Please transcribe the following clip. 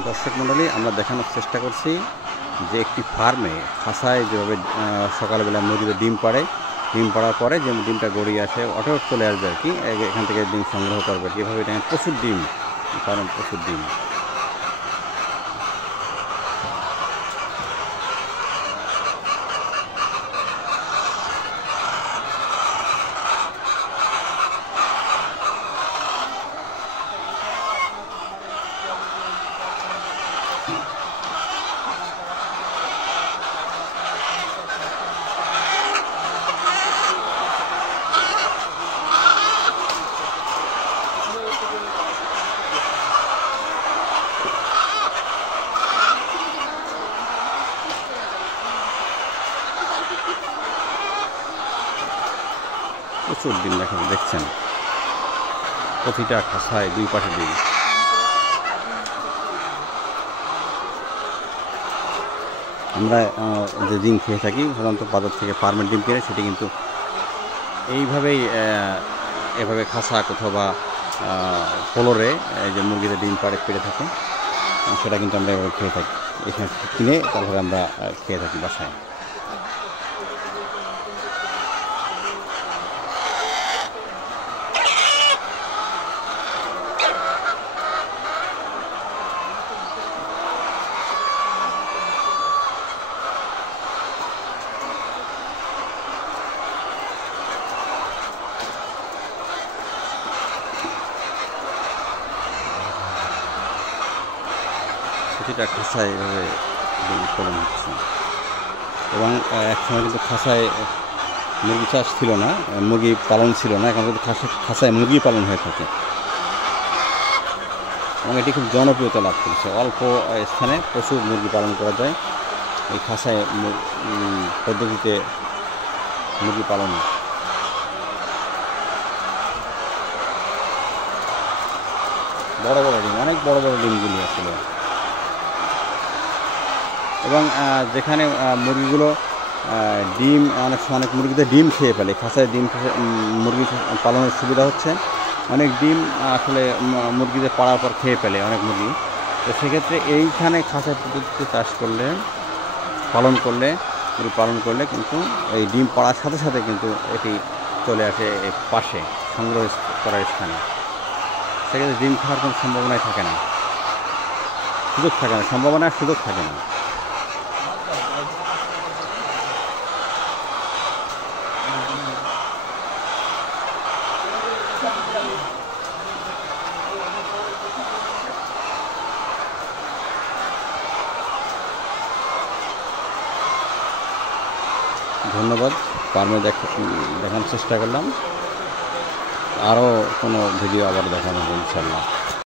দর্শক মণ্ডলী, আমরা দেখানোর চেষ্টা করছি যে একটি ফার্মে খাঁচায় যেভাবে সকালবেলা মুরগিতে ডিম পাড়ে, ডিম পাড়ার পরে যে ডিমটা গড়িয়ে আসে অটো চলে আসবে আর কি, এখান থেকে ডিম সংগ্রহ করবে। এভাবে দেখেন প্রচুর ডিম, কারণ প্রচুর ডিম। প্রচুর ডিম দেখছেন, প্রতিটা খাঁচায় দুই পাশে ডিম। আমরা যে ডিম খেয়ে থাকি সাধারণত বাজার থেকে ফার্মের ডিম কিনে, সেটি কিন্তু এইভাবেই এভাবে খাঁচা কোথাও বা ফ্লোরে যে মুরগিতে ডিম পাড়ে পেড়ে থাকে, সেটা কিন্তু আমরা এভাবে খেয়ে থাকি। এখানে কিনে তারপরে আমরা খেয়ে থাকি বাসায়। প্রতিটা খাঁচায় এভাবে উৎপাদন হচ্ছে। এবং একসময় কিন্তু খাঁচায় মুরগি চাষ ছিল না, মুরগি পালন ছিল না, এখন কিন্তু খাঁচায় মুরগি পালন হয়ে থাকে এবং এটি খুব জনপ্রিয়তা লাভ করেছে। অল্প স্থানে প্রচুর মুরগি পালন করা যায় এই খাঁচায় পদ্ধতিতে মুরগি পালন। বড় বড় ডিম, অনেক বড় বড় ডিমগুলি আসলে। এবং যেখানে মুরগিগুলো ডিম অনেক মুরগিতে ডিম খেয়ে ফেলে, খাঁচায় ডিম মুরগি পালনের সুবিধা হচ্ছে অনেক ডিম আসলে মুরগিতে পাড়ার পর খেয়ে ফেলে অনেক মুরগি। তো সেক্ষেত্রে এইখানে খাঁচায় পদ্ধতিতে চাষ করলে, মুরগি পালন করলে কিন্তু এই ডিম পাড়ার সাথে সাথে কিন্তু এটি চলে আসে পাশে সংগ্রহ করার স্থানে। সেক্ষেত্রে ডিম খাওয়ার কোনো সম্ভাবনাই থাকে না, সুযোগ থাকে না, সুযোগ থাকে না। ধন্যবাদ। ফার্মে দেখানোর চেষ্টা করলাম, আরও কোনো ভিডিও আবার দেখানো হবে ইনশাল্লাহ।